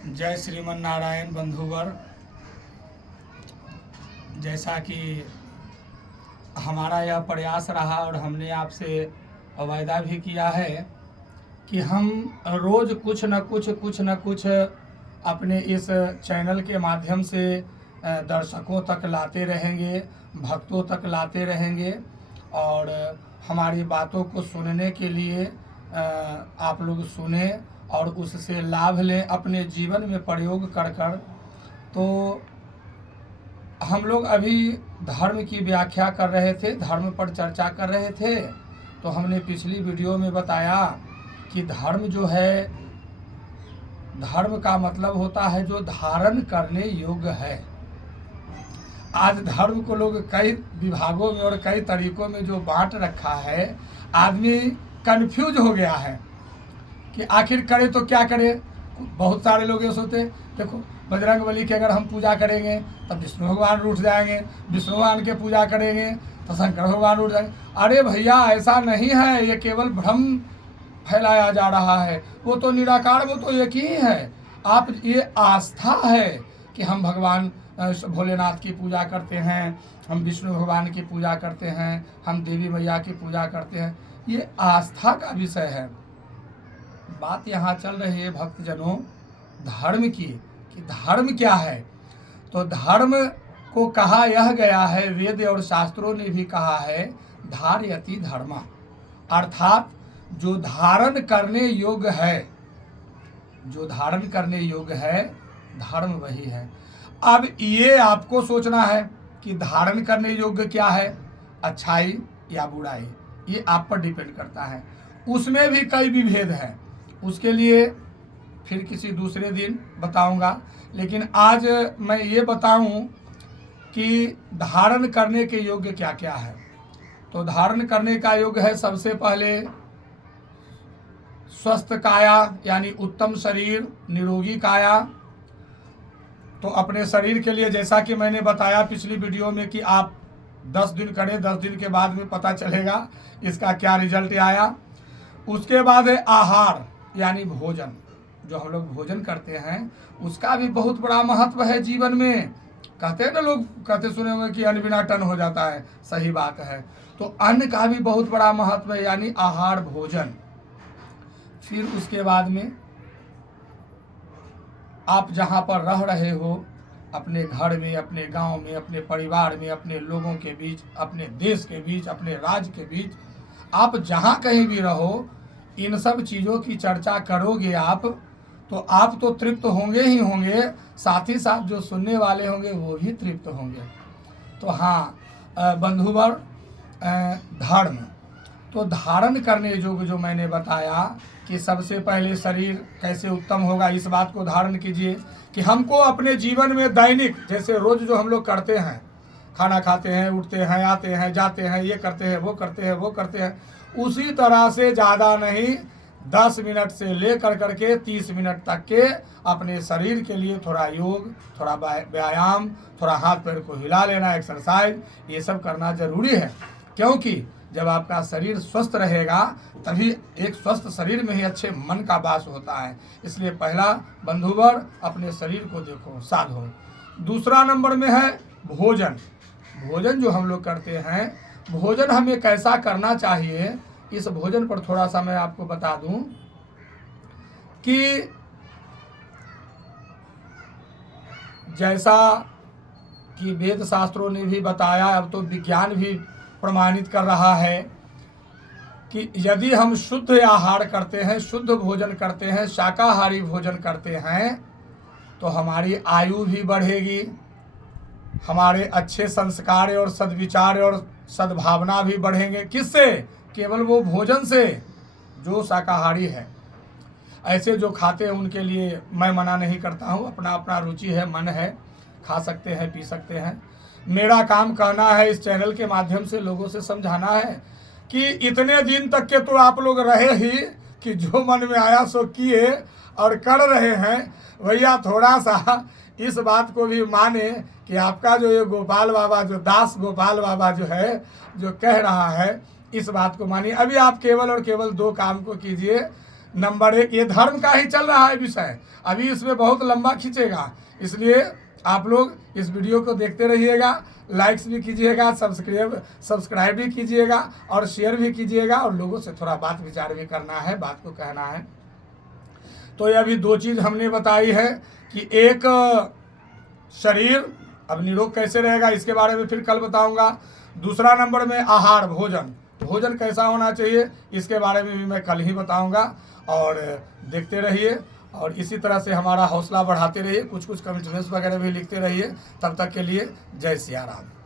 जय श्रीमन नारायण बंधुवर। जैसा कि हमारा यह प्रयास रहा और हमने आपसे वायदा भी किया है कि हम रोज़ कुछ न कुछ अपने इस चैनल के माध्यम से दर्शकों तक लाते रहेंगे, भक्तों तक लाते रहेंगे और हमारी बातों को सुनने के लिए आप लोग सुने और उससे लाभ लें, अपने जीवन में प्रयोग कर कर। तो हम लोग अभी धर्म की व्याख्या कर रहे थे, धर्म पर चर्चा कर रहे थे। तो हमने पिछली वीडियो में बताया कि धर्म जो है, धर्म का मतलब होता है जो धारण करने योग्य है। आज धर्म को लोग कई विभागों में और कई तरीकों में जो बांट रखा है, आदमी कंफ्यूज हो गया है कि आखिर करे तो क्या करे। बहुत सारे लोग ये सोचते, देखो बजरंग बली की अगर हम पूजा करेंगे तब विष्णु भगवान रूठ जाएंगे, विष्णु भगवान के पूजा करेंगे तो शंकर भगवान रूठ जाएंगे। अरे भैया, ऐसा नहीं है, ये केवल भ्रम फैलाया जा रहा है। वो तो निराकार, वो तो एक ही है। आप ये आस्था है कि हम भगवान भोलेनाथ की पूजा करते हैं, हम विष्णु भगवान की पूजा करते हैं, हम देवी मैया की पूजा करते हैं, ये आस्था का विषय है। बात यहाँ चल रही है भक्तजनों धर्म की, कि धर्म क्या है। तो धर्म को कहा यह गया है, वेद और शास्त्रों ने भी कहा है, धारयति धर्मा, अर्थात जो धारण करने योग्य है, जो धारण करने योग्य है, धर्म वही है। अब ये आपको सोचना है कि धारण करने योग्य क्या है, अच्छाई या बुराई, ये आप पर डिपेंड करता है। उसमें भी कई विभेद हैं, उसके लिए फिर किसी दूसरे दिन बताऊंगा। लेकिन आज मैं ये बताऊं कि धारण करने के योग्य क्या क्या है। तो धारण करने का योग्य है, सबसे पहले स्वस्थ काया, यानी उत्तम शरीर, निरोगी काया। तो अपने शरीर के लिए, जैसा कि मैंने बताया पिछली वीडियो में, कि आप 10 दिन करें, 10 दिन के बाद में पता चलेगा इसका क्या रिजल्ट आया। उसके बाद है आहार, यानी भोजन। जो हम लोग भोजन करते हैं उसका भी बहुत बड़ा महत्व है जीवन में। कहते हैं ना, लोग कहते सुने होंगे कि अन्न बिना टन हो जाता है, सही बात है। तो अन्न का भी बहुत बड़ा महत्व है, यानी आहार, भोजन। फिर उसके बाद में आप जहाँ पर रह रहे हो, अपने घर में, अपने गांव में, अपने परिवार में, अपने लोगों के बीच, अपने देश के बीच, अपने राज्य के बीच, आप जहाँ कहीं भी रहो, इन सब चीज़ों की चर्चा करोगे आप, तो आप तो तृप्त होंगे ही होंगे, साथ ही साथ जो सुनने वाले होंगे वो भी तृप्त होंगे। तो हाँ बंधुवर, धर्म तो धारण करने योग्य जो मैंने बताया कि सबसे पहले शरीर कैसे उत्तम होगा, इस बात को धारण कीजिए कि हमको अपने जीवन में दैनिक, जैसे रोज जो हम लोग करते हैं, खाना खाते हैं, उठते हैं, आते हैं, जाते हैं, ये करते हैं, वो करते हैं, वो करते हैं, उसी तरह से ज़्यादा नहीं, 10 मिनट से लेकर करके 30 मिनट तक के अपने शरीर के लिए थोड़ा योग, थोड़ा व्यायाम, थोड़ा हाथ पैर को हिला लेना, एक्सरसाइज, ये सब करना जरूरी है। क्योंकि जब आपका शरीर स्वस्थ रहेगा तभी एक स्वस्थ शरीर में ही अच्छे मन का वास होता है। इसलिए पहला बंधुवर, अपने शरीर को देखो, साधो। दूसरा नंबर में है भोजन। भोजन जो हम लोग करते हैं, भोजन हमें कैसा करना चाहिए, इस भोजन पर थोड़ा सा मैं आपको बता दूं कि जैसा कि वेद शास्त्रों ने भी बताया, अब तो विज्ञान भी प्रमाणित कर रहा है कि यदि हम शुद्ध आहार करते हैं, शुद्ध भोजन करते हैं, शाकाहारी भोजन करते हैं, तो हमारी आयु भी बढ़ेगी, हमारे अच्छे संस्कार और सद्विचार और सद्भावना भी बढ़ेंगे। किससे? केवल वो भोजन से जो शाकाहारी है। ऐसे जो खाते हैं उनके लिए मैं मना नहीं करता हूँ, अपना अपना रुचि है, मन है, खा सकते हैं, पी सकते हैं। मेरा काम कहना है, इस चैनल के माध्यम से लोगों से समझाना है कि इतने दिन तक के तो आप लोग रहे ही कि जो मन में आया सो किए और कर रहे हैं। भैया थोड़ा सा इस बात को भी माने कि आपका जो ये गोपाल बाबा, जो दास गोपाल बाबा जो है, जो कह रहा है, इस बात को मानिए। अभी आप केवल और केवल 2 काम को कीजिए, नंबर 1, ये धर्म का ही चल रहा है विषय, अभी इसमें बहुत लंबा खींचेगा, इसलिए आप लोग इस वीडियो को देखते रहिएगा, लाइक्स भी कीजिएगा, सब्सक्राइब भी कीजिएगा और शेयर भी कीजिएगा, और लोगों से थोड़ा बात विचार भी करना है, बात को कहना है। तो ये अभी 2 चीज़ हमने बताई है कि एक शरीर अब निरोग कैसे रहेगा, इसके बारे में फिर कल बताऊंगा। दूसरा नंबर में आहार, भोजन कैसा होना चाहिए, इसके बारे में भी मैं कल ही बताऊंगा। और देखते रहिए और इसी तरह से हमारा हौसला बढ़ाते रहिए, कुछ कमेंट्स वगैरह भी लिखते रहिए। तब तक के लिए जय सिया राम।